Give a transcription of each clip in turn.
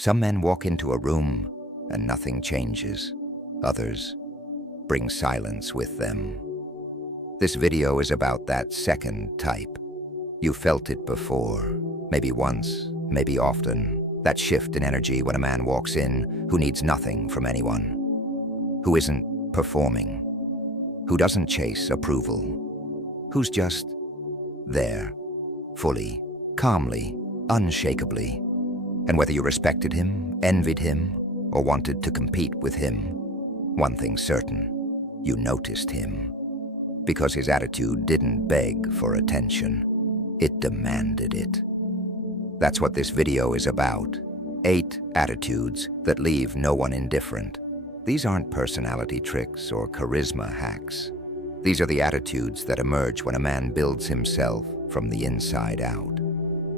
Some men walk into a room and nothing changes. Others bring silence with them. This video is about that second type. You felt it before, maybe once, maybe often. That shift in energy when a man walks in who needs nothing from anyone, who isn't performing, who doesn't chase approval, who's just there, fully, calmly, unshakably. And whether you respected him, envied him, or wanted to compete with him, one thing's certain, you noticed him. Because his attitude didn't beg for attention, it demanded it. That's what this video is about. 8 attitudes that leave no one indifferent. These aren't personality tricks or charisma hacks. These are the attitudes that emerge when a man builds himself from the inside out.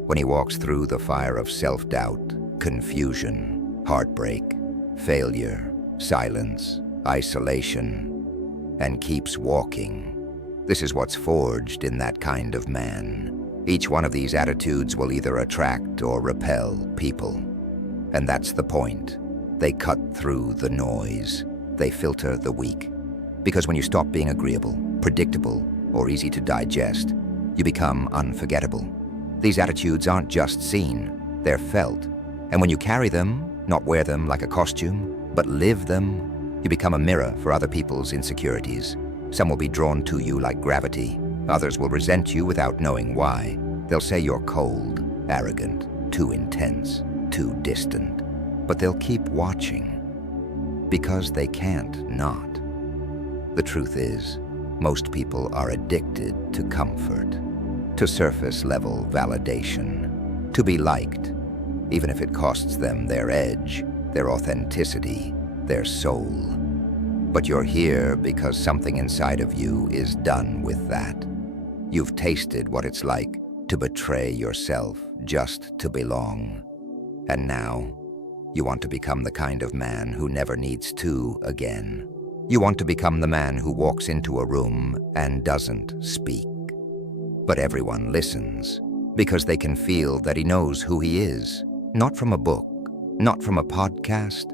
When he walks through the fire of self-doubt, confusion, heartbreak, failure, silence, isolation, and keeps walking. This is what's forged in that kind of man. Each one of these attitudes will either attract or repel people. And that's the point. They cut through the noise. They filter the weak. Because when you stop being agreeable, predictable, or easy to digest, you become unforgettable. These attitudes aren't just seen, they're felt. And when you carry them, not wear them like a costume, but live them, you become a mirror for other people's insecurities. Some will be drawn to you like gravity. Others will resent you without knowing why. They'll say you're cold, arrogant, too intense, too distant. But they'll keep watching because they can't not. The truth is, most people are addicted to comfort, to surface-level validation, to be liked, even if it costs them their edge, their authenticity, their soul. But you're here because something inside of you is done with that. You've tasted what it's like to betray yourself just to belong. And now, you want to become the kind of man who never needs to again. You want to become the man who walks into a room and doesn't speak. But everyone listens, because they can feel that he knows who he is, not from a book, not from a podcast,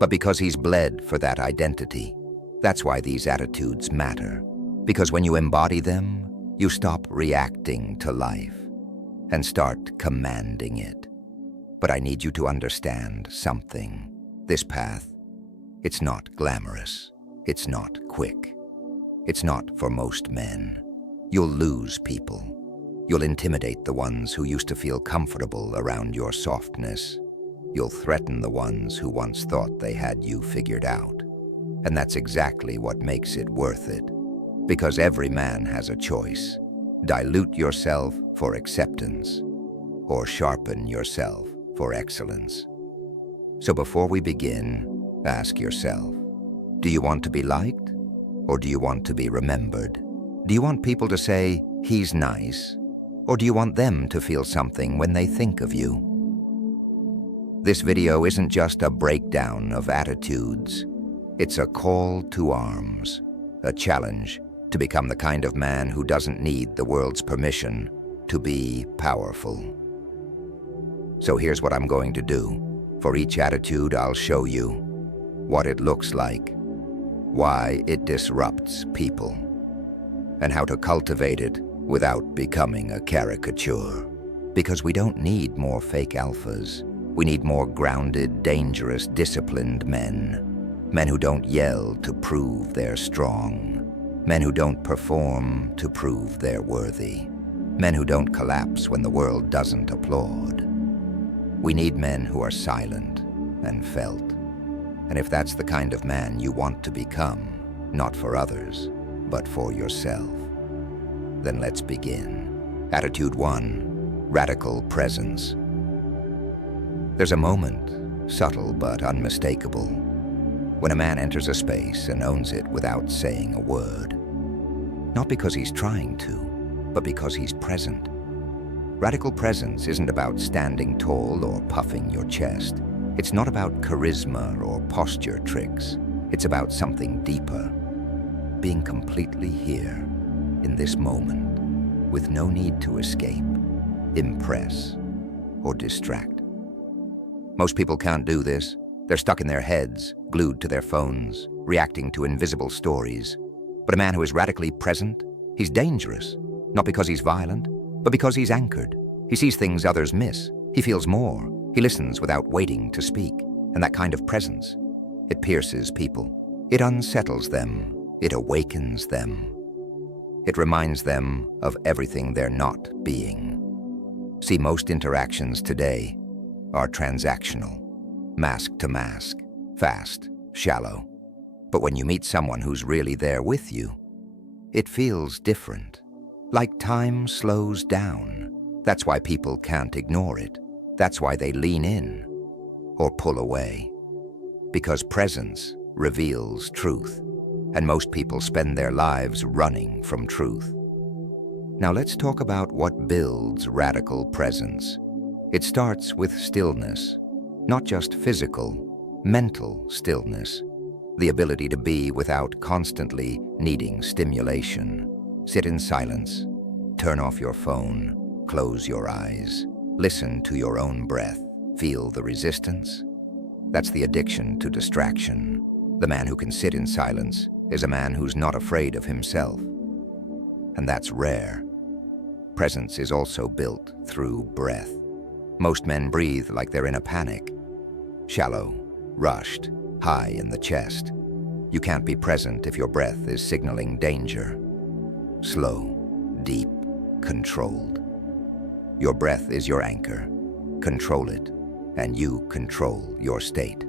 but because he's bled for that identity. That's why these attitudes matter, because when you embody them, you stop reacting to life and start commanding it. But I need you to understand something. This path, it's not glamorous. It's not quick. It's not for most men. You'll lose people. You'll intimidate the ones who used to feel comfortable around your softness. You'll threaten the ones who once thought they had you figured out. And that's exactly what makes it worth it. Because every man has a choice. Dilute yourself for acceptance, or sharpen yourself for excellence. So before we begin, ask yourself, do you want to be liked, or do you want to be remembered? Do you want people to say, he's nice, or do you want them to feel something when they think of you? This video isn't just a breakdown of attitudes. It's a call to arms, a challenge to become the kind of man who doesn't need the world's permission to be powerful. So here's what I'm going to do. For each attitude, I'll show you what it looks like, why it disrupts people, and how to cultivate it without becoming a caricature. Because we don't need more fake alphas. We need more grounded, dangerous, disciplined men. Men who don't yell to prove they're strong. Men who don't perform to prove they're worthy. Men who don't collapse when the world doesn't applaud. We need men who are silent and felt. And if that's the kind of man you want to become, not for others, but for yourself, then let's begin. Attitude 1, radical presence. There's a moment, subtle but unmistakable, when a man enters a space and owns it without saying a word. Not because he's trying to, but because he's present. Radical presence isn't about standing tall or puffing your chest. It's not about charisma or posture tricks. It's about something deeper. Being completely here, in this moment, with no need to escape, impress, or distract. Most people can't do this. They're stuck in their heads, glued to their phones, reacting to invisible stories. But a man who is radically present, he's dangerous. Not because he's violent, but because he's anchored. He sees things others miss. He feels more. He listens without waiting to speak. And that kind of presence, it pierces people. It unsettles them. It awakens them. It reminds them of everything they're not being. See, most interactions today are transactional, mask to mask, fast, shallow. But when you meet someone who's really there with you, it feels different. Like time slows down. That's why people can't ignore it. That's why they lean in or pull away. Because presence reveals truth, and most people spend their lives running from truth. Now let's talk about what builds radical presence. It starts with stillness, not just physical, mental stillness. The ability to be without constantly needing stimulation. Sit in silence, turn off your phone, close your eyes, listen to your own breath, feel the resistance. That's the addiction to distraction. The man who can sit in silence is a man who's not afraid of himself. And that's rare. Presence is also built through breath. Most men breathe like they're in a panic. Shallow, rushed, high in the chest. You can't be present if your breath is signaling danger. Slow, deep, controlled. Your breath is your anchor. Control it, and you control your state.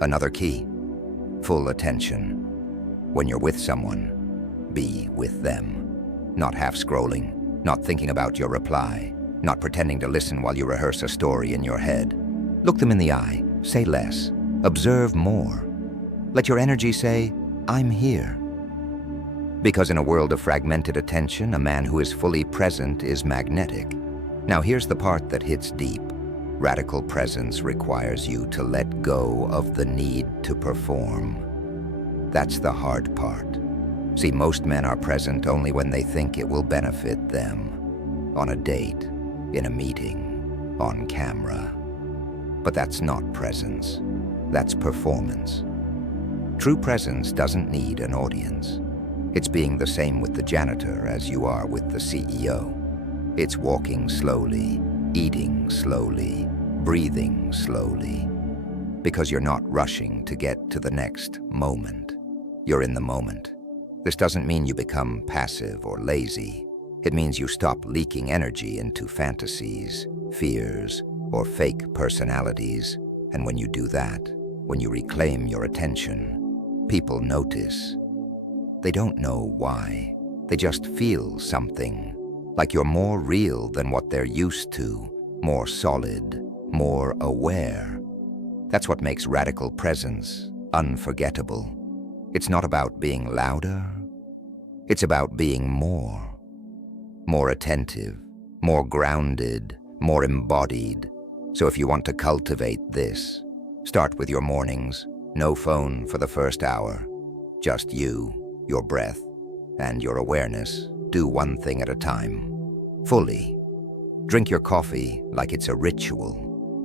Another key, full attention. When you're with someone, be with them. Not half scrolling, not thinking about your reply, not pretending to listen while you rehearse a story in your head. Look them in the eye, say less, observe more. Let your energy say, I'm here. Because in a world of fragmented attention, a man who is fully present is magnetic. Now here's the part that hits deep. Radical presence requires you to let go of the need to perform. That's the hard part. See, most men are present only when they think it will benefit them. On a date, in a meeting, on camera. But that's not presence. That's performance. True presence doesn't need an audience. It's being the same with the janitor as you are with the CEO. It's walking slowly, eating slowly, breathing slowly. Because you're not rushing to get to the next moment. You're in the moment. This doesn't mean you become passive or lazy. It means you stop leaking energy into fantasies, fears, or fake personalities. And when you do that, when you reclaim your attention, people notice. They don't know why. They just feel something. Like you're more real than what they're used to, more solid, more aware. That's what makes radical presence unforgettable. It's not about being louder. It's about being more. More attentive, more grounded, more embodied. So if you want to cultivate this, start with your mornings. No phone for the first hour. Just you, your breath, and your awareness. Do one thing at a time. Fully. Drink your coffee like it's a ritual.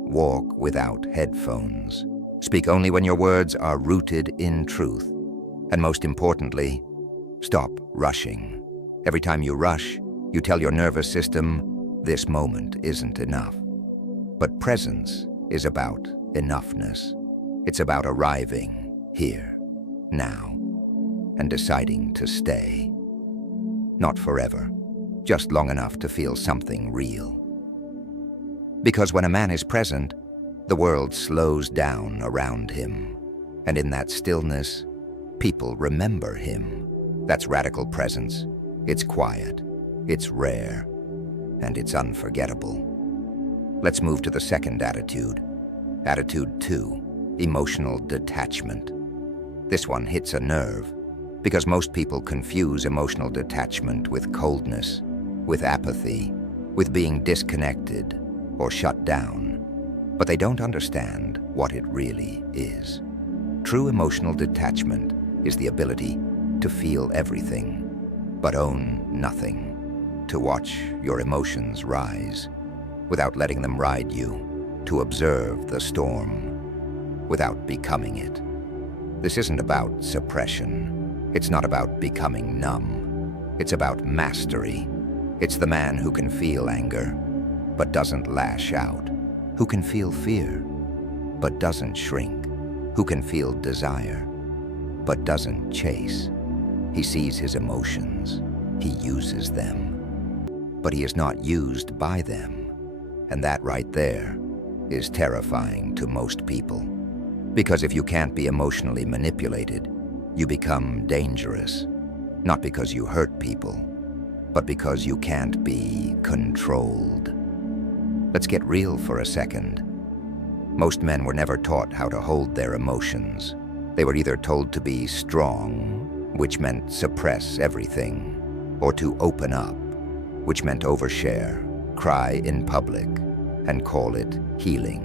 Walk without headphones. Speak only when your words are rooted in truth. And most importantly, stop rushing. Every time you rush, you tell your nervous system, this moment isn't enough. But presence is about enoughness. It's about arriving here, now, and deciding to stay. Not forever, just long enough to feel something real. Because when a man is present, the world slows down around him. And in that stillness, people remember him. That's radical presence. It's quiet, it's rare, and it's unforgettable. Let's move to the second attitude. Attitude 2, emotional detachment. This one hits a nerve, because most people confuse emotional detachment with coldness, with apathy, with being disconnected or shut down. But they don't understand what it really is. True emotional detachment is the ability to feel everything, but own nothing. To watch your emotions rise, without letting them ride you. to observe the storm without becoming it. This isn't about suppression. It's not about becoming numb. It's about mastery. It's the man who can feel anger, but doesn't lash out, who can feel fear, but doesn't shrink, who can feel desire, but doesn't chase. He sees his emotions. He uses them, but he is not used by them. And that right there is terrifying to most people. Because if you can't be emotionally manipulated, you become dangerous. Not because you hurt people, but because you can't be controlled. Let's get real for a second. Most men were never taught how to hold their emotions. They were either told to be strong, which meant suppress everything, or to open up, which meant overshare, cry in public, and call it healing.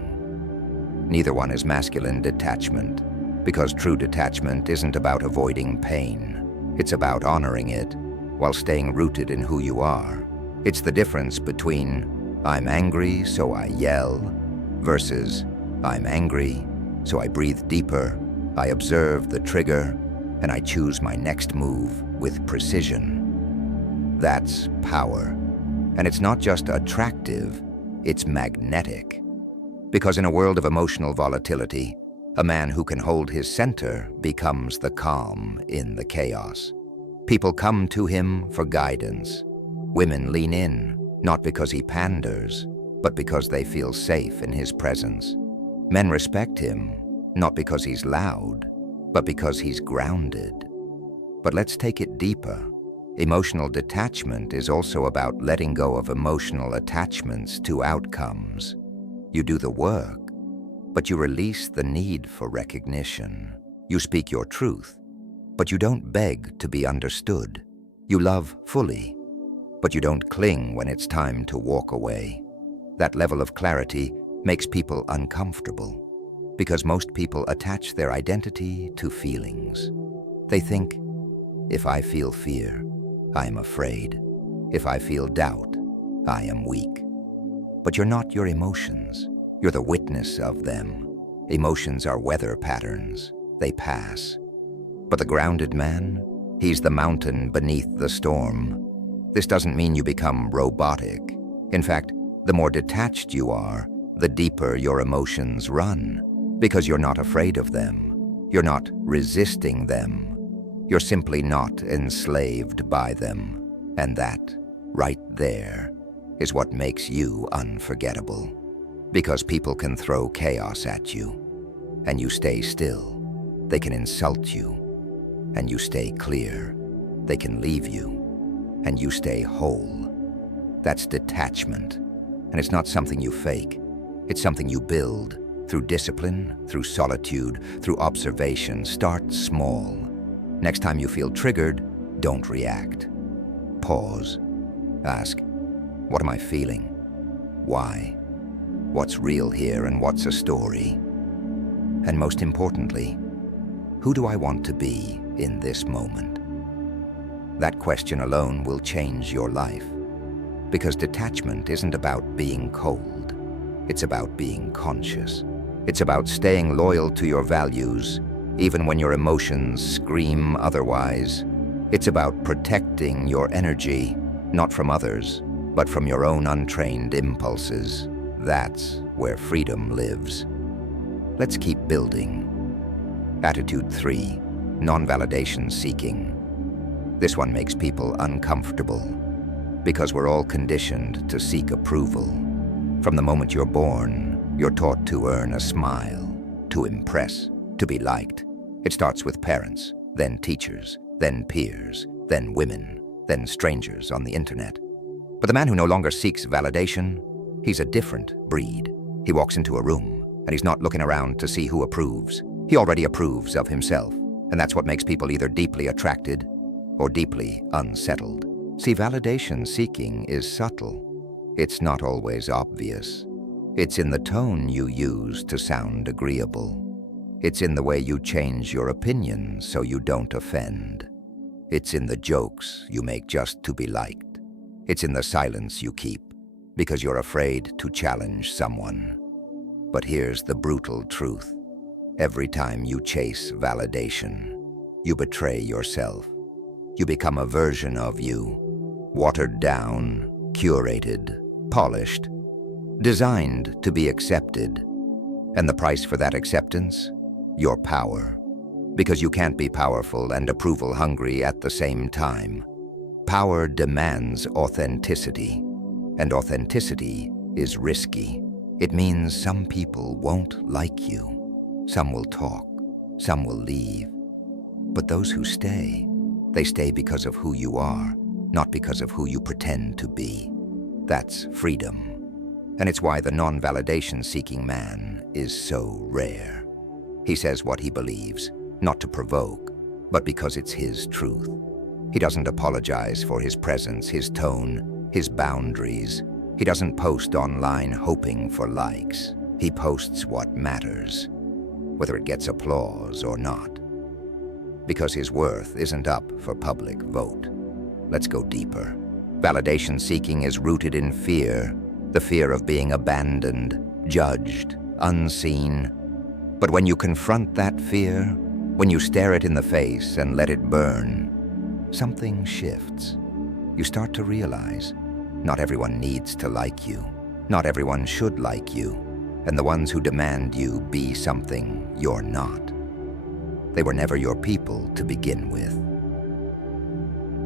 Neither one is masculine detachment, because true detachment isn't about avoiding pain. It's about honoring it while staying rooted in who you are. It's the difference between "I'm angry, so I yell," versus "I'm angry, so I breathe deeper, I observe the trigger, and I choose my next move with precision." That's power. And it's not just attractive, it's magnetic. Because in a world of emotional volatility, a man who can hold his center becomes the calm in the chaos. People come to him for guidance. Women lean in, not because he panders, but because they feel safe in his presence. Men respect him, not because he's loud, but because he's grounded. But let's take it deeper. Emotional detachment is also about letting go of emotional attachments to outcomes. You do the work, but you release the need for recognition. You speak your truth, but you don't beg to be understood. You love fully, but you don't cling when it's time to walk away. That level of clarity makes people uncomfortable, because most people attach their identity to feelings. They think, if I feel fear, I am afraid. If I feel doubt, I am weak. But you're not your emotions. You're the witness of them. Emotions are weather patterns. They pass. But the grounded man, he's the mountain beneath the storm. This doesn't mean you become robotic. In fact, the more detached you are, the deeper your emotions run, because you're not afraid of them. You're not resisting them. You're simply not enslaved by them. And that, right there, is what makes you unforgettable. Because people can throw chaos at you, and you stay still. They can insult you, and you stay clear. They can leave you, and you stay whole. That's detachment, and it's not something you fake. It's something you build through discipline, through solitude, through observation. Start small. Next time you feel triggered, don't react. Pause. Ask, what am I feeling? Why? What's real here and what's a story? And most importantly, who do I want to be in this moment? That question alone will change your life. Because detachment isn't about being cold. It's about being conscious. It's about staying loyal to your values, even when your emotions scream otherwise. It's about protecting your energy, not from others, but from your own untrained impulses. That's where freedom lives. Let's keep building. Attitude 3, non-validation seeking. This one makes people uncomfortable, because we're all conditioned to seek approval. From the moment you're born, you're taught to earn a smile, to impress, to be liked. It starts with parents, then teachers, then peers, then women, then strangers on the internet. But the man who no longer seeks validation, he's a different breed. He walks into a room, and he's not looking around to see who approves. He already approves of himself, and that's what makes people either deeply attracted or deeply unsettled. See, validation seeking is subtle. It's not always obvious. It's in the tone you use to sound agreeable. It's in the way you change your opinion so you don't offend. It's in the jokes you make just to be liked. It's in the silence you keep because you're afraid to challenge someone. But here's the brutal truth. Every time you chase validation, you betray yourself. You become a version of you, watered down, curated, polished, designed to be accepted. And the price for that acceptance? Your power. Because you can't be powerful and approval hungry at the same time. Power demands authenticity, and authenticity is risky. It means some people won't like you. Some will talk, some will leave. But those who stay, they stay because of who you are, not because of who you pretend to be. That's freedom. And it's why the non-validation-seeking man is so rare. He says what he believes, not to provoke, but because it's his truth. He doesn't apologize for his presence, his tone, his boundaries. He doesn't post online hoping for likes. He posts what matters, whether it gets applause or not. Because his worth isn't up for public vote. Let's go deeper. Validation seeking is rooted in fear, the fear of being abandoned, judged, unseen. But when you confront that fear, when you stare it in the face and let it burn, something shifts. You start to realize not everyone needs to like you. Not everyone should like you. And the ones who demand you be something you're not, they were never your people to begin with.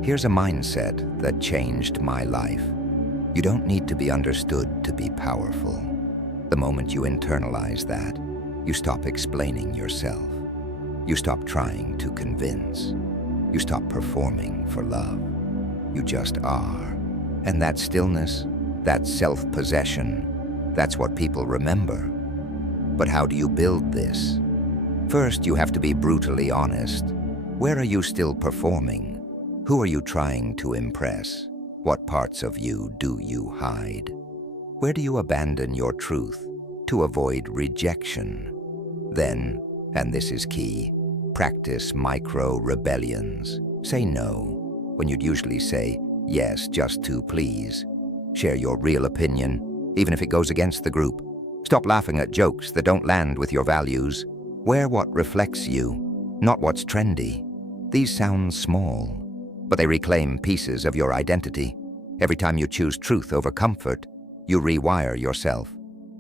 Here's a mindset that changed my life. You don't need to be understood to be powerful. The moment you internalize that, you stop explaining yourself. You stop trying to convince. You stop performing for love. You just are. And that stillness, that self-possession, that's what people remember. But how do you build this? First, you have to be brutally honest. Where are you still performing? Who are you trying to impress? What parts of you do you hide? Where do you abandon your truth to avoid rejection? Then, and this is key, practice micro-rebellions. Say no when you'd usually say yes just to please. Share your real opinion, even if it goes against the group. Stop laughing at jokes that don't land with your values. Wear what reflects you, not what's trendy. These sound small, but they reclaim pieces of your identity. Every time you choose truth over comfort, you rewire yourself.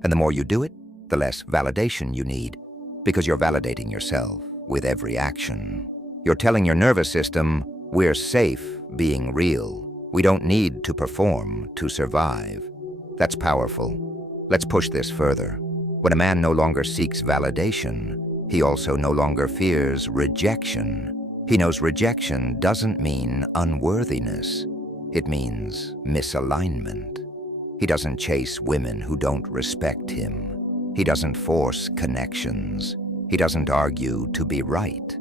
And the more you do it, the less validation you need, because you're validating yourself with every action. You're telling your nervous system, we're safe being real. We don't need to perform to survive. That's powerful. Let's push this further. When a man no longer seeks validation, he also no longer fears rejection. He knows rejection doesn't mean unworthiness. It means misalignment. He doesn't chase women who don't respect him. He doesn't force connections. He doesn't argue to be right.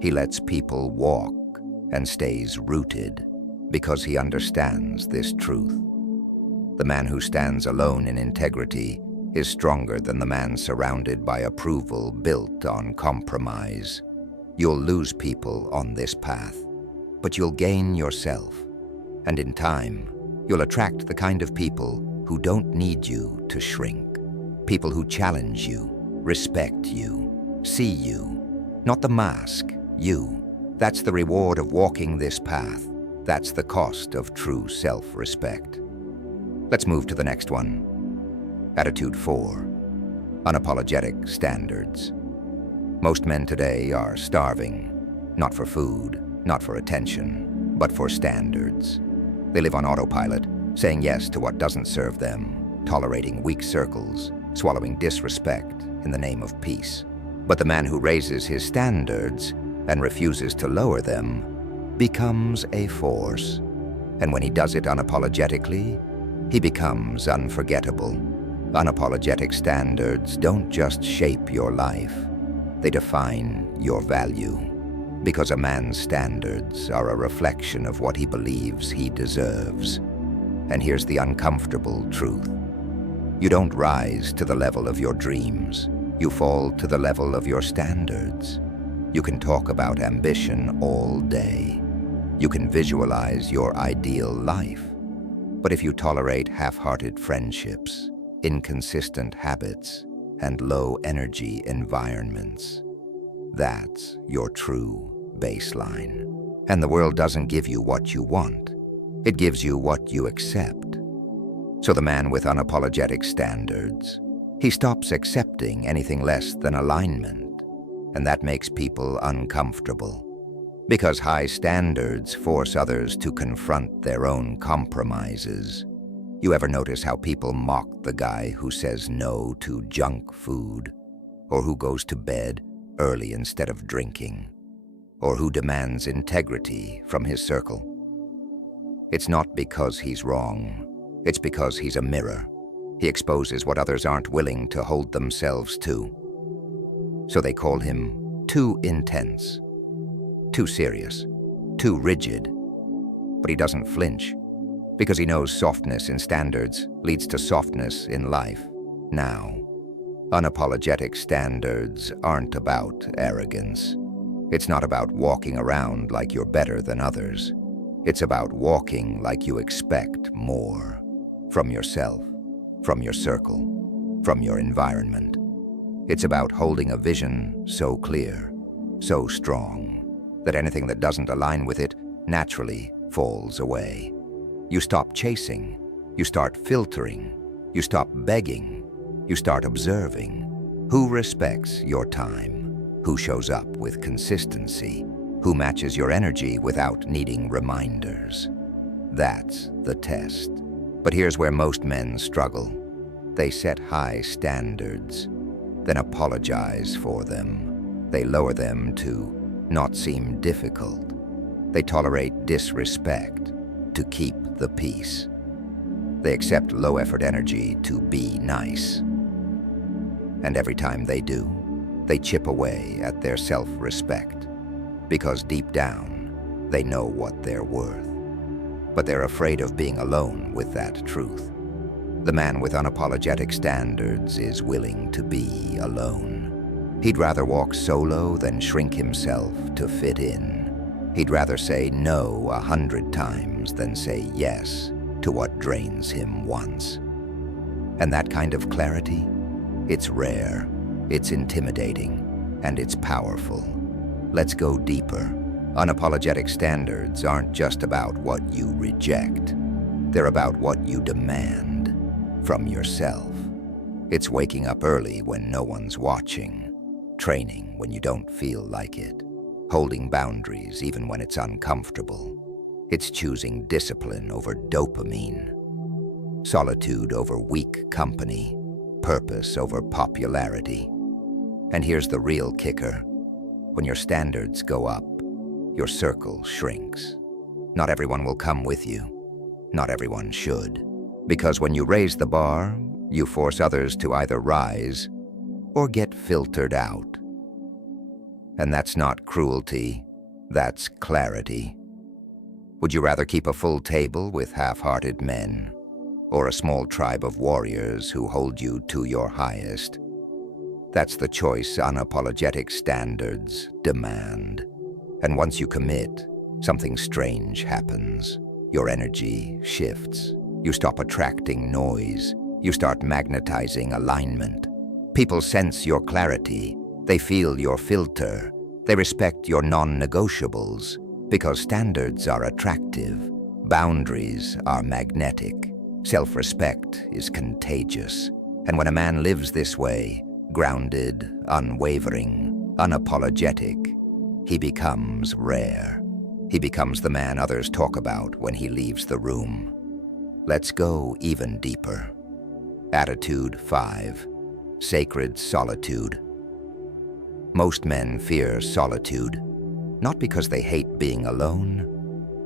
He lets people walk and stays rooted because he understands this truth. The man who stands alone in integrity is stronger than the man surrounded by approval built on compromise. You'll lose people on this path, but you'll gain yourself. And in time, you'll attract the kind of people who don't need you to shrink. People who challenge you, respect you, see you. Not the mask, you. That's the reward of walking this path. That's the cost of true self-respect. Let's move to the next one. Attitude 4. Unapologetic standards. Most men today are starving, not for food, not for attention, but for standards. They live on autopilot, saying yes to what doesn't serve them, tolerating weak circles, swallowing disrespect in the name of peace. But the man who raises his standards and refuses to lower them becomes a force. And when he does it unapologetically, he becomes unforgettable. Unapologetic standards don't just shape your life, they define your value. Because a man's standards are a reflection of what he believes he deserves. And here's the uncomfortable truth. You don't rise to the level of your dreams. You fall to the level of your standards. You can talk about ambition all day. You can visualize your ideal life. But if you tolerate half-hearted friendships, inconsistent habits, and low-energy environments. That's your true baseline. And the world doesn't give you what you want. It gives you what you accept. So the man with unapologetic standards, he stops accepting anything less than alignment, and that makes people uncomfortable. Because high standards force others to confront their own compromises. You ever notice how people mock the guy who says no to junk food, or who goes to bed early instead of drinking, or who demands integrity from his circle? It's not because he's wrong. It's because he's a mirror. He exposes what others aren't willing to hold themselves to. So they call him too intense, too serious, too rigid. But he doesn't flinch, because he knows softness in standards leads to softness in life. Now, unapologetic standards aren't about arrogance. It's not about walking around like you're better than others. It's about walking like you expect more from yourself, from your circle, from your environment. It's about holding a vision so clear, so strong, that anything that doesn't align with it naturally falls away. You stop chasing, you start filtering, you stop begging, you start observing. Who respects your time? Who shows up with consistency? Who matches your energy without needing reminders? That's the test. But here's where most men struggle. They set high standards, then apologize for them. They lower them to not seem difficult. They tolerate disrespect to keep the peace. They accept low-effort energy to be nice. And every time they do, they chip away at their self-respect, because deep down, they know what they're worth. But they're afraid of being alone with that truth. The man with unapologetic standards is willing to be alone. He'd rather walk solo than shrink himself to fit in. He'd rather say no 100 times than say yes to what drains him once. And that kind of clarity, it's rare, it's intimidating, and it's powerful. Let's go deeper. Unapologetic standards aren't just about what you reject. They're about what you demand from yourself. It's waking up early when no one's watching, training when you don't feel like it, holding boundaries even when it's uncomfortable. It's choosing discipline over dopamine, solitude over weak company, purpose over popularity. And here's the real kicker. When your standards go up, your circle shrinks. Not everyone will come with you. Not everyone should. Because when you raise the bar, you force others to either rise or get filtered out. And that's not cruelty, that's clarity. Would you rather keep a full table with half-hearted men, or a small tribe of warriors who hold you to your highest? That's the choice unapologetic standards demand. And once you commit, something strange happens. Your energy shifts. You stop attracting noise. You start magnetizing alignment. People sense your clarity. They feel your filter. They respect your non-negotiables, because standards are attractive. Boundaries are magnetic. Self-respect is contagious. And when a man lives this way, grounded, unwavering, unapologetic, he becomes rare. He becomes the man others talk about when he leaves the room. Let's go even deeper. Attitude 5. Sacred solitude. Most men fear solitude, not because they hate being alone,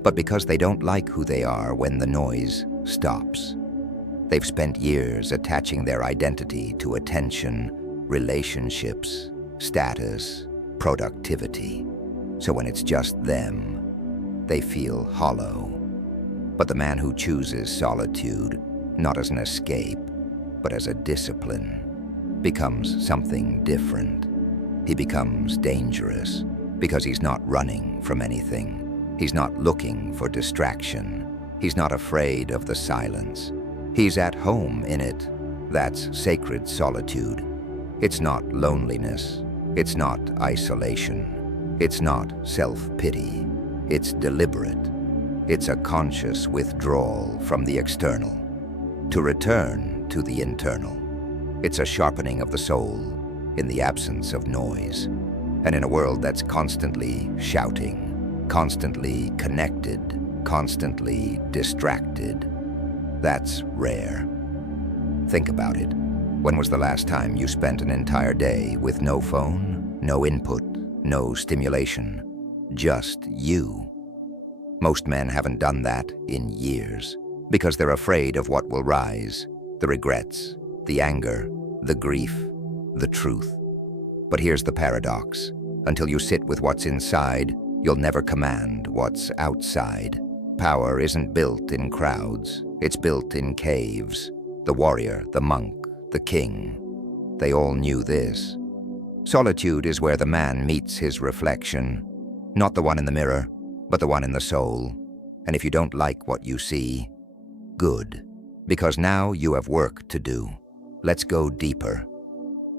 but because they don't like who they are when the noise stops. They've spent years attaching their identity to attention, relationships, status, productivity. So when it's just them, they feel hollow. But the man who chooses solitude, not as an escape, but as a discipline, becomes something different. He becomes dangerous because he's not running from anything. He's not looking for distraction. He's not afraid of the silence. He's at home in it. That's sacred solitude. It's not loneliness. It's not isolation. It's not self-pity. It's deliberate. It's a conscious withdrawal from the external to return to the internal. It's a sharpening of the soul in the absence of noise. And in a world that's constantly shouting, constantly connected, constantly distracted, that's rare. Think about it. When was the last time you spent an entire day with no phone, no input, no stimulation, just you? Most men haven't done that in years because they're afraid of what will rise, the regrets, the anger, the grief, the truth. But here's the paradox. Until you sit with what's inside, you'll never command what's outside. Power isn't built in crowds. It's built in caves. The warrior, the monk, the king, they all knew this. Solitude is where the man meets his reflection, not the one in the mirror, but the one in the soul. And if you don't like what you see, good, because now you have work to do. Let's go deeper.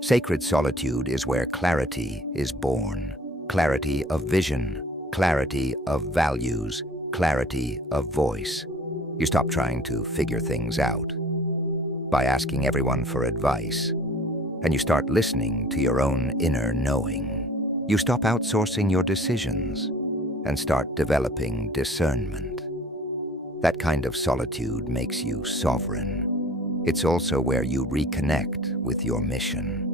Sacred solitude is where clarity is born. Clarity of vision, clarity of values, clarity of voice. You stop trying to figure things out by asking everyone for advice, and you start listening to your own inner knowing. You stop outsourcing your decisions and start developing discernment. That kind of solitude makes you sovereign. It's also where you reconnect with your mission.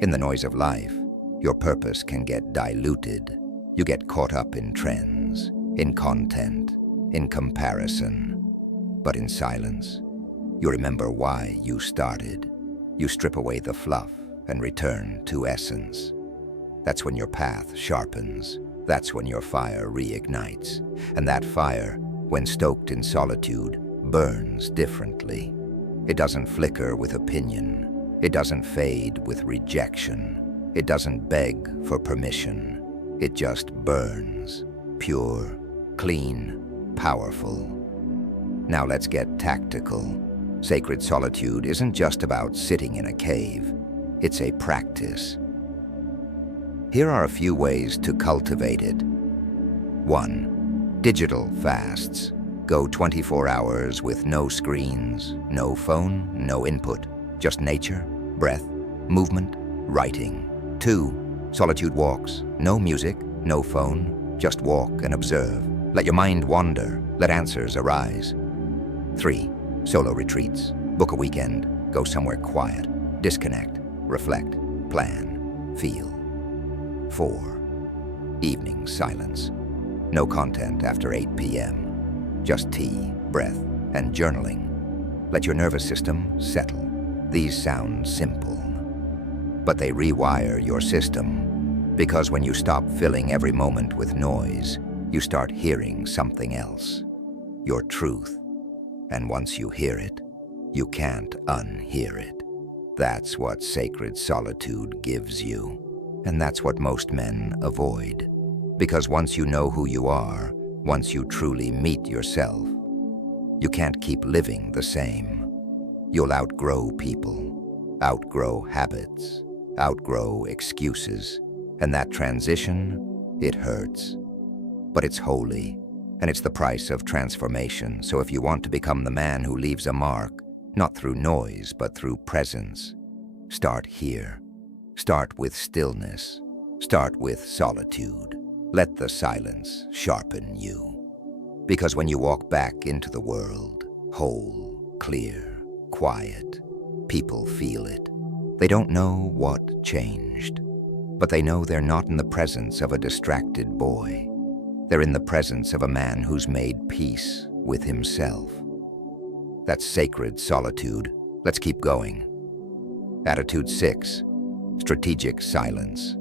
In the noise of life, your purpose can get diluted. You get caught up in trends, in content, in comparison. But in silence, you remember why you started. You strip away the fluff and return to essence. That's when your path sharpens. That's when your fire reignites. And that fire, when stoked in solitude, burns differently. It doesn't flicker with opinion. It doesn't fade with rejection. It doesn't beg for permission. It just burns, pure, clean, powerful. Now let's get tactical. Sacred solitude isn't just about sitting in a cave. It's a practice. Here are a few ways to cultivate it. 1. Digital fasts. Go 24 hours with no screens, no phone, no input, just nature, breath, movement, writing. 2. Solitude walks. No music, no phone, just walk and observe. Let your mind wander, let answers arise. 3. Solo retreats. Book a weekend, go somewhere quiet, disconnect, reflect, plan, feel. 4. Evening silence. No content after 8 p.m. Just tea, breath, and journaling. Let your nervous system settle. These sound simple, but they rewire your system, because when you stop filling every moment with noise, you start hearing something else, your truth. And once you hear it, you can't unhear it. That's what sacred solitude gives you. And that's what most men avoid. Because once you know who you are, once you truly meet yourself, you can't keep living the same. You'll outgrow people, outgrow habits, outgrow excuses. And that transition, it hurts. But it's holy. And it's the price of transformation. So if you want to become the man who leaves a mark, not through noise, but through presence, start here. Start with stillness. Start with solitude. Let the silence sharpen you. Because when you walk back into the world, whole, clear, quiet, people feel it. They don't know what changed, but they know they're not in the presence of a distracted boy. They're in the presence of a man who's made peace with himself. That's sacred solitude. Let's keep going. Attitude 6, strategic silence.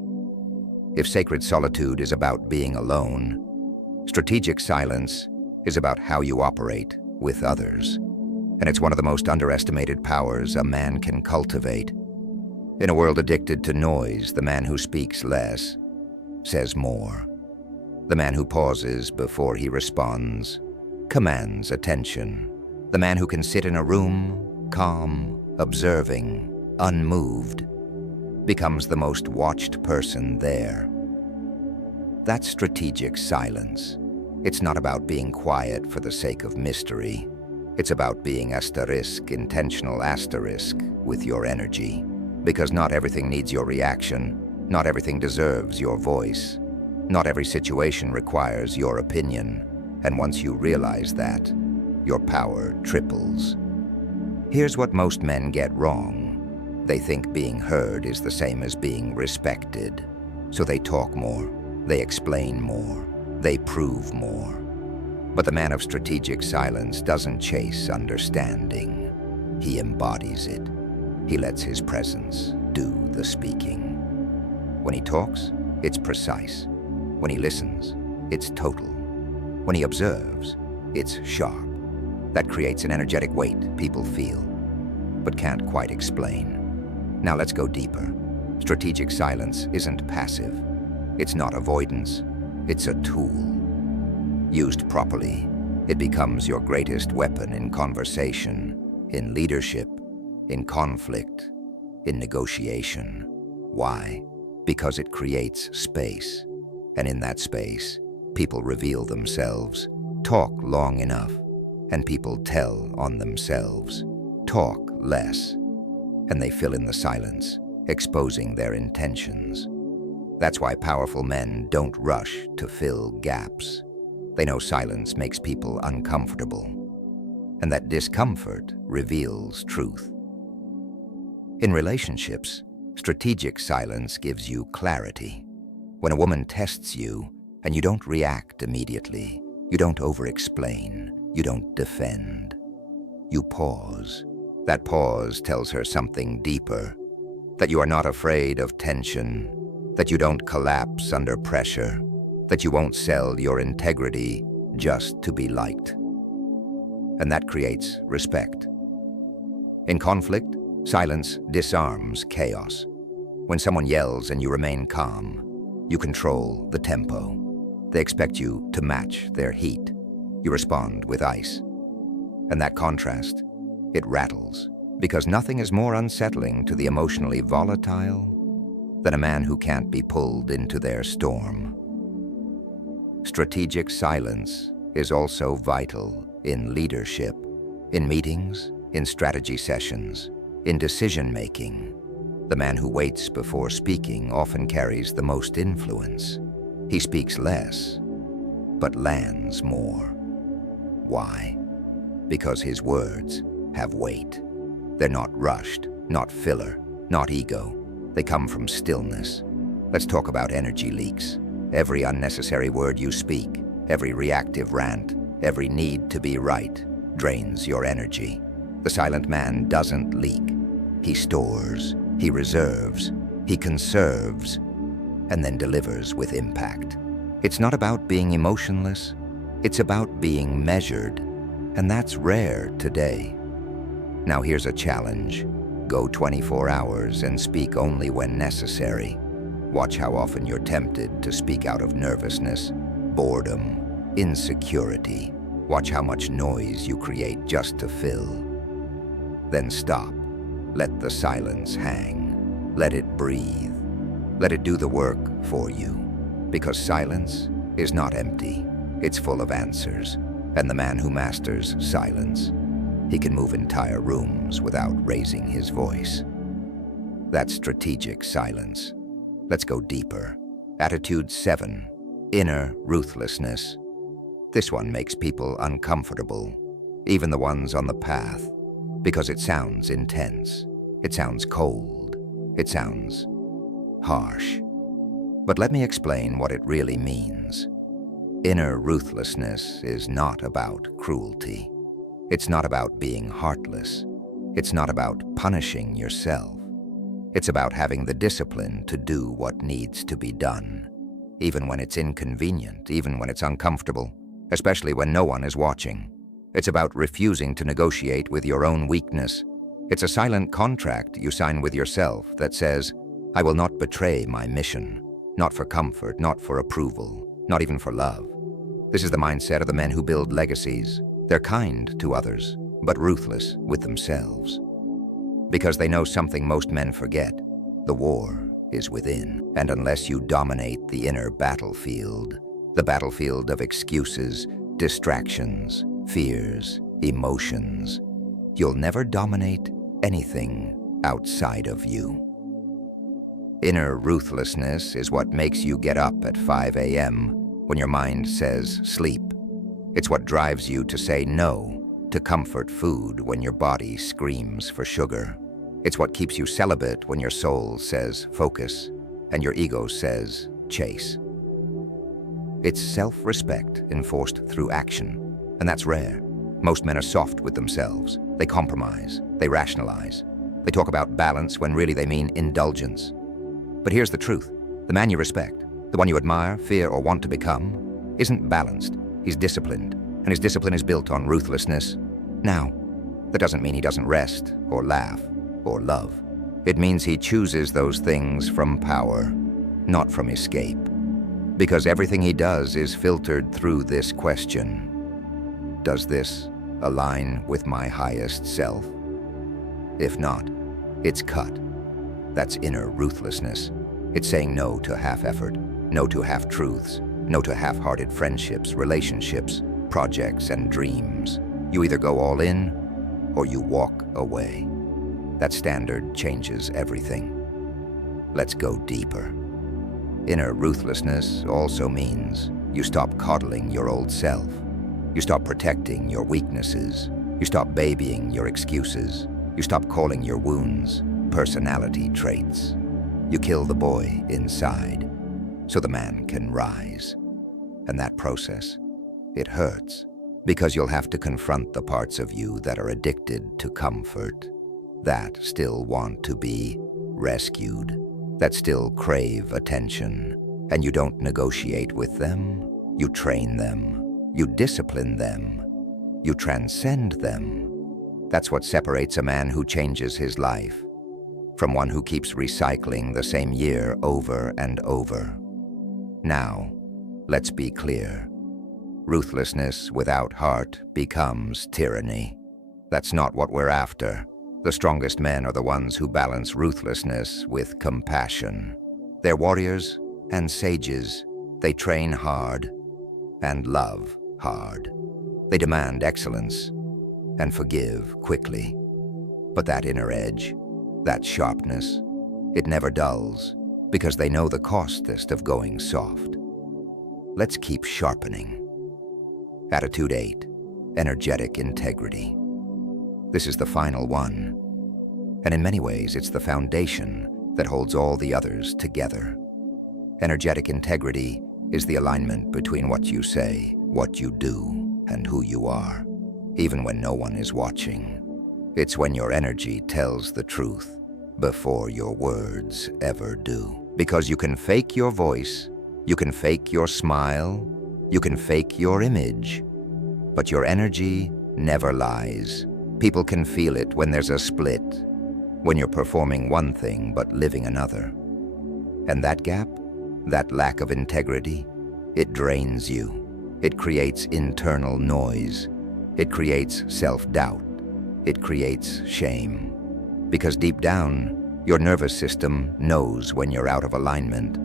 If sacred solitude is about being alone, strategic silence is about how you operate with others. And it's one of the most underestimated powers a man can cultivate. In a world addicted to noise, the man who speaks less says more. The man who pauses before he responds commands attention. The man who can sit in a room, calm, observing, unmoved, becomes the most watched person there. That's strategic silence. It's not about being quiet for the sake of mystery. It's about being intentional with your energy. Because not everything needs your reaction, not everything deserves your voice, not every situation requires your opinion, and once you realize that, your power triples. Here's what most men get wrong. They think being heard is the same as being respected. So they talk more, they explain more, they prove more. But the man of strategic silence doesn't chase understanding. He embodies it. He lets his presence do the speaking. When he talks, it's precise. When he listens, it's total. When he observes, it's sharp. That creates an energetic weight people feel, but can't quite explain. Now let's go deeper. Strategic silence isn't passive. It's not avoidance. It's a tool. Used properly, it becomes your greatest weapon in conversation, in leadership, in conflict, in negotiation. Why? Because it creates space. And in that space, people reveal themselves. Talk long enough, and people tell on themselves. Talk less, and they fill in the silence, exposing their intentions. That's why powerful men don't rush to fill gaps. They know silence makes people uncomfortable, and that discomfort reveals truth. In relationships, strategic silence gives you clarity. When a woman tests you, and you don't react immediately, you don't over-explain, you don't defend. You pause. That pause tells her something deeper, that you are not afraid of tension, that you don't collapse under pressure, that you won't sell your integrity just to be liked. And that creates respect. In conflict, silence disarms chaos. When someone yells and you remain calm, you control the tempo. They expect you to match their heat. You respond with ice. And that contrast, it rattles, because nothing is more unsettling to the emotionally volatile than a man who can't be pulled into their storm. Strategic silence is also vital in leadership, in meetings, in strategy sessions, in decision-making. The man who waits before speaking often carries the most influence. He speaks less, but lands more. Why? Because his words have weight. They're not rushed, not filler, not ego. They come from stillness. Let's talk about energy leaks. Every unnecessary word you speak, every reactive rant, every need to be right, drains your energy. The silent man doesn't leak. He stores, he reserves, he conserves, and then delivers with impact. It's not about being emotionless, it's about being measured, and that's rare today. Now here's a challenge. Go 24 hours and speak only when necessary. Watch how often you're tempted to speak out of nervousness, boredom, insecurity. Watch how much noise you create just to fill. Then stop. Let the silence hang. Let it breathe. Let it do the work for you. Because silence is not empty. It's full of answers. And the man who masters silence, he can move entire rooms without raising his voice. That's strategic silence. Let's go deeper. Attitude 7, inner ruthlessness. This one makes people uncomfortable, even the ones on the path, because it sounds intense. It sounds cold. It sounds harsh. But let me explain what it really means. Inner ruthlessness is not about cruelty. It's not about being heartless. It's not about punishing yourself. It's about having the discipline to do what needs to be done, even when it's inconvenient, even when it's uncomfortable, especially when no one is watching. It's about refusing to negotiate with your own weakness. It's a silent contract you sign with yourself that says, I will not betray my mission, not for comfort, not for approval, not even for love. This is the mindset of the men who build legacies. They're kind to others, but ruthless with themselves. Because they know something most men forget. The war is within, and unless you dominate the inner battlefield, the battlefield of excuses, distractions, fears, emotions, you'll never dominate anything outside of you. Inner ruthlessness is what makes you get up at 5 a.m. when your mind says sleep. It's what drives you to say no to comfort food when your body screams for sugar. It's what keeps you celibate when your soul says focus and your ego says chase. It's self-respect enforced through action, and that's rare. Most men are soft with themselves. They compromise, they rationalize. They talk about balance when really they mean indulgence. But here's the truth. The man you respect, the one you admire, fear, or want to become, isn't balanced. He's disciplined, and his discipline is built on ruthlessness. Now, that doesn't mean he doesn't rest, or laugh, or love. It means he chooses those things from power, not from escape. Because everything he does is filtered through this question: does this align with my highest self? If not, it's cut. That's inner ruthlessness. It's saying no to half-effort, no to half-truths, no to half-hearted friendships, relationships, projects, and dreams. You either go all in, or you walk away. That standard changes everything. Let's go deeper. Inner ruthlessness also means you stop coddling your old self. You stop protecting your weaknesses. You stop babying your excuses. You stop calling your wounds personality traits. You kill the boy inside so the man can rise. And that process, it hurts, because you'll have to confront the parts of you that are addicted to comfort, that still want to be rescued, that still crave attention. And you don't negotiate with them, you train them, you discipline them, you transcend them. That's what separates a man who changes his life from one who keeps recycling the same year over and over. Now, let's be clear. Ruthlessness without heart becomes tyranny. That's not what we're after. The strongest men are the ones who balance ruthlessness with compassion. They're warriors and sages. They train hard and love hard. They demand excellence and forgive quickly. But that inner edge, that sharpness, it never dulls, because they know the costest of going soft. Let's keep sharpening. Attitude 8, energetic integrity. This is the final one, and in many ways it's the foundation that holds all the others together. Energetic integrity is the alignment between what you say, what you do, and who you are, even when no one is watching. It's when your energy tells the truth before your words ever do. Because you can fake your voice, you can fake your smile, you can fake your image, but your energy never lies. People can feel it when there's a split, when you're performing one thing but living another. And that gap, that lack of integrity, it drains you. It creates internal noise. It creates self-doubt. It creates shame. Because deep down, your nervous system knows when you're out of alignment.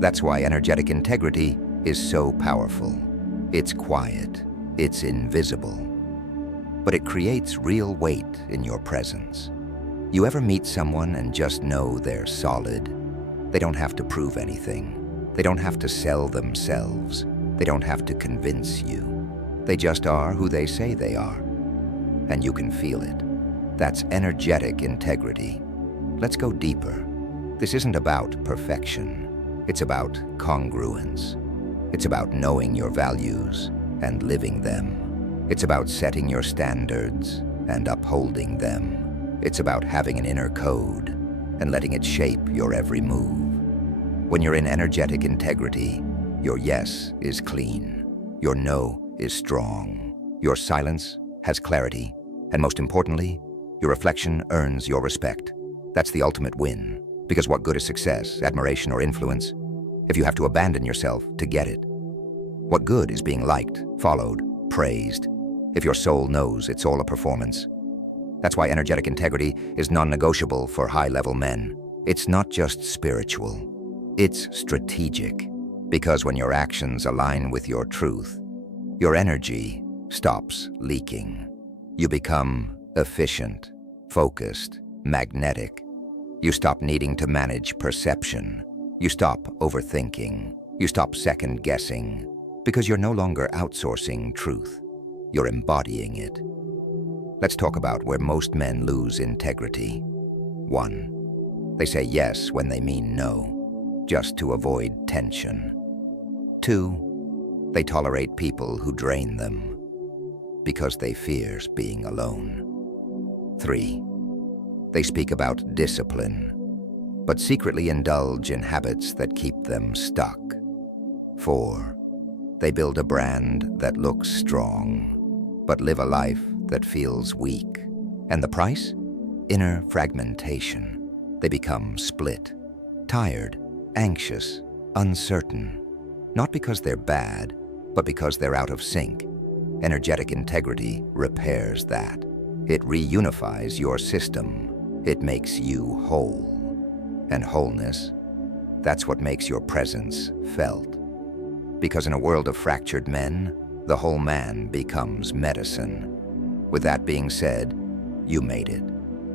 That's why energetic integrity is so powerful. It's quiet. It's invisible. But it creates real weight in your presence. You ever meet someone and just know they're solid? They don't have to prove anything. They don't have to sell themselves. They don't have to convince you. They just are who they say they are. And you can feel it. That's energetic integrity. Let's go deeper. This isn't about perfection. It's about congruence. It's about knowing your values and living them. It's about setting your standards and upholding them. It's about having an inner code and letting it shape your every move. When you're in energetic integrity, your yes is clean. Your no is strong. Your silence has clarity. And most importantly, your reflection earns your respect. That's the ultimate win. Because what good is success, admiration, or influence if you have to abandon yourself to get it? What good is being liked, followed, praised, if your soul knows it's all a performance? That's why energetic integrity is non-negotiable for high-level men. It's not just spiritual, it's strategic, because when your actions align with your truth, your energy stops leaking. You become efficient, focused, magnetic. You stop needing to manage perception. You stop overthinking. You stop second-guessing, because you're no longer outsourcing truth. You're embodying it. Let's talk about where most men lose integrity. 1. They say yes when they mean no, just to avoid tension. 2. They tolerate people who drain them, because they fear being alone. 3. They speak about discipline, but secretly indulge in habits that keep them stuck. 4. They build a brand that looks strong, but live a life that feels weak. And the price? Inner fragmentation. They become split, tired, anxious, uncertain. Not because they're bad, but because they're out of sync. Energetic integrity repairs that. It reunifies your system. It makes you whole. And wholeness, that's what makes your presence felt. Because in a world of fractured men, the whole man becomes medicine. With that being said, you made it.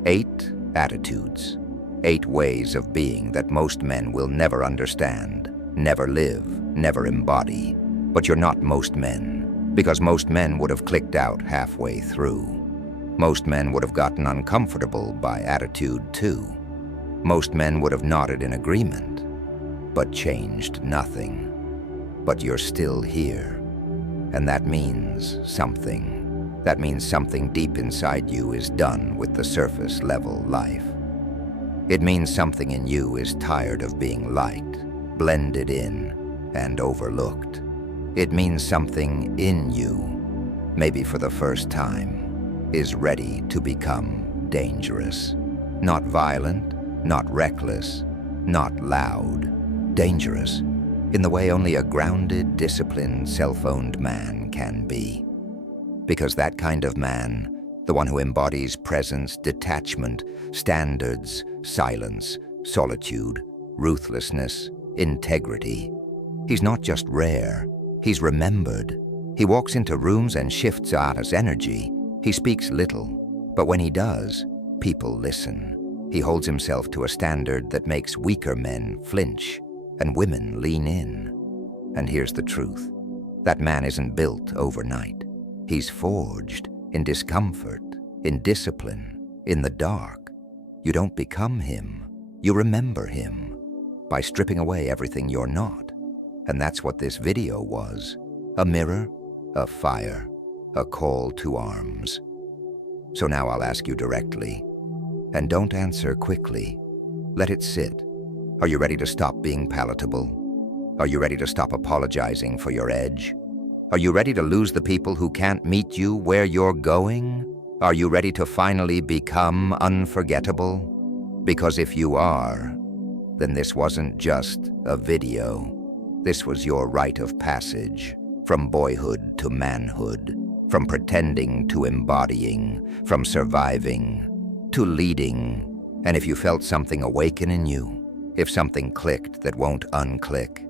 8 attitudes. 8 ways of being that most men will never understand, never live, never embody. But you're not most men, because most men would have clicked out halfway through. Most men would have gotten uncomfortable by attitude 2. Most men would have nodded in agreement, but changed nothing. But you're still here, and that means something. That means something deep inside you is done with the surface level life. It means something in you is tired of being liked, blended in, and overlooked. It means something in you, maybe for the first time, is ready to become dangerous. Not violent, not reckless, not loud. Dangerous, in the way only a grounded, disciplined, self-owned man can be. Because that kind of man, the one who embodies presence, detachment, standards, silence, solitude, ruthlessness, integrity, he's not just rare, he's remembered. He walks into rooms and shifts others' energy. He speaks little, but when he does, people listen. He holds himself to a standard that makes weaker men flinch and women lean in. And here's the truth. That man isn't built overnight. He's forged in discomfort, in discipline, in the dark. You don't become him. You remember him by stripping away everything you're not. And that's what this video was. A mirror, a fire, a call to arms. So now I'll ask you directly, and don't answer quickly. Let it sit. Are you ready to stop being palatable? Are you ready to stop apologizing for your edge? Are you ready to lose the people who can't meet you where you're going? Are you ready to finally become unforgettable? Because if you are, then this wasn't just a video. This was your rite of passage, from boyhood to manhood, from pretending to embodying, from surviving to leading. And if you felt something awaken in you, if something clicked that won't unclick,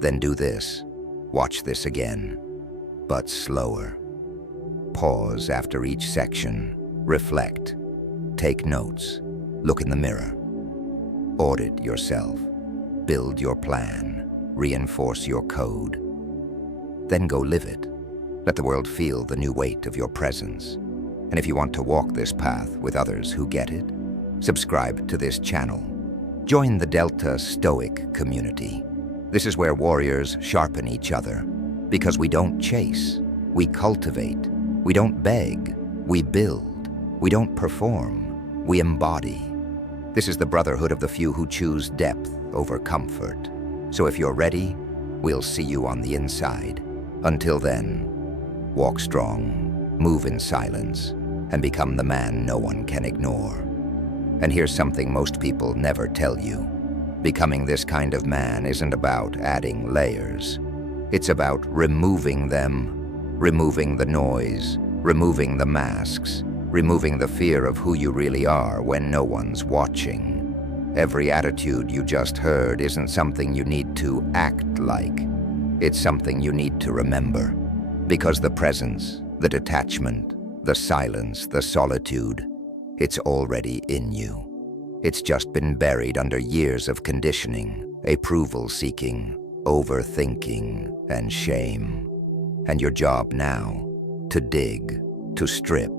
then do this. Watch this again, but slower. Pause after each section. Reflect. Take notes. Look in the mirror. Audit yourself. Build your plan. Reinforce your code. Then go live it. Let the world feel the new weight of your presence. And if you want to walk this path with others who get it, subscribe to this channel. Join the Delta Stoic community. This is where warriors sharpen each other, because we don't chase, we cultivate. We don't beg, we build. We don't perform, we embody. This is the brotherhood of the few who choose depth over comfort. So if you're ready, we'll see you on the inside. Until then, walk strong, move in silence, and become the man no one can ignore. And here's something most people never tell you. Becoming this kind of man isn't about adding layers. It's about removing them, removing the noise, removing the masks, removing the fear of who you really are when no one's watching. every attitude you just heard isn't something you need to act like. It's something you need to remember. Because the presence, the detachment, the silence, the solitude, it's already in you. It's just been buried under years of conditioning, approval-seeking, overthinking, and shame. And your job now, to dig, to strip,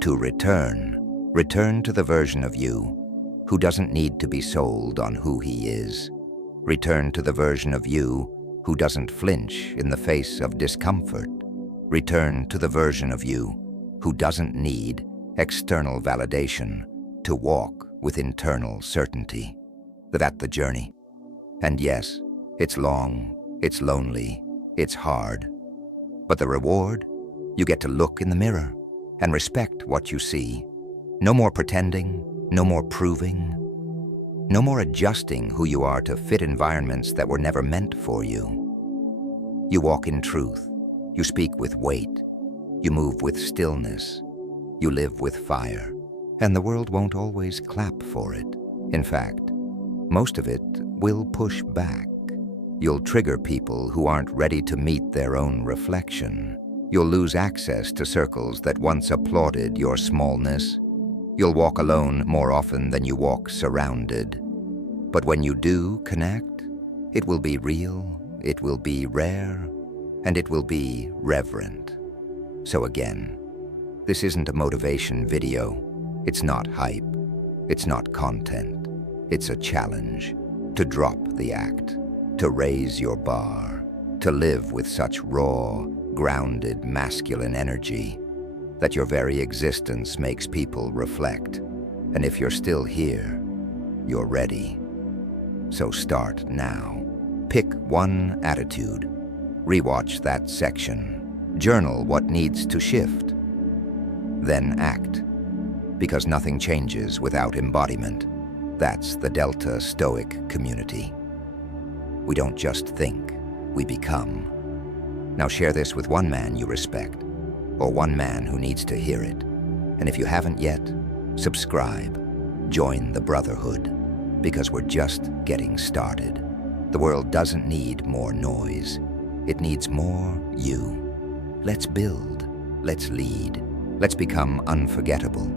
to return. Return to the version of you who doesn't need to be sold on who he is. Return to the version of you who doesn't flinch in the face of discomfort. Return to the version of you who doesn't need external validation to walk with internal certainty. That's the journey. And yes, it's long, it's lonely, it's hard. But the reward? You get to look in the mirror and respect what you see. No more pretending, no more proving, no more adjusting who you are to fit environments that were never meant for you. You walk in truth, you speak with weight, you move with stillness, you live with fire, and the world won't always clap for it. In fact, most of it will push back. You'll trigger people who aren't ready to meet their own reflection. You'll lose access to circles that once applauded your smallness. You'll walk alone more often than you walk surrounded. But when you do connect, it will be real, it will be rare, and it will be reverent. So again, this isn't a motivation video. It's not hype. It's not content. It's a challenge to drop the act, to raise your bar, to live with such raw, grounded, masculine energy that your very existence makes people reflect. And if you're still here, you're ready. So start now. Pick one attitude. Rewatch that section. Journal what needs to shift. Then act. Because nothing changes without embodiment. That's the Delta Stoic community. We don't just think, we become. Now share this with one man you respect, or one man who needs to hear it. And if you haven't yet, subscribe. Join the brotherhood, because we're just getting started. The world doesn't need more noise. It needs more you. Let's build. Let's lead. Let's become unforgettable.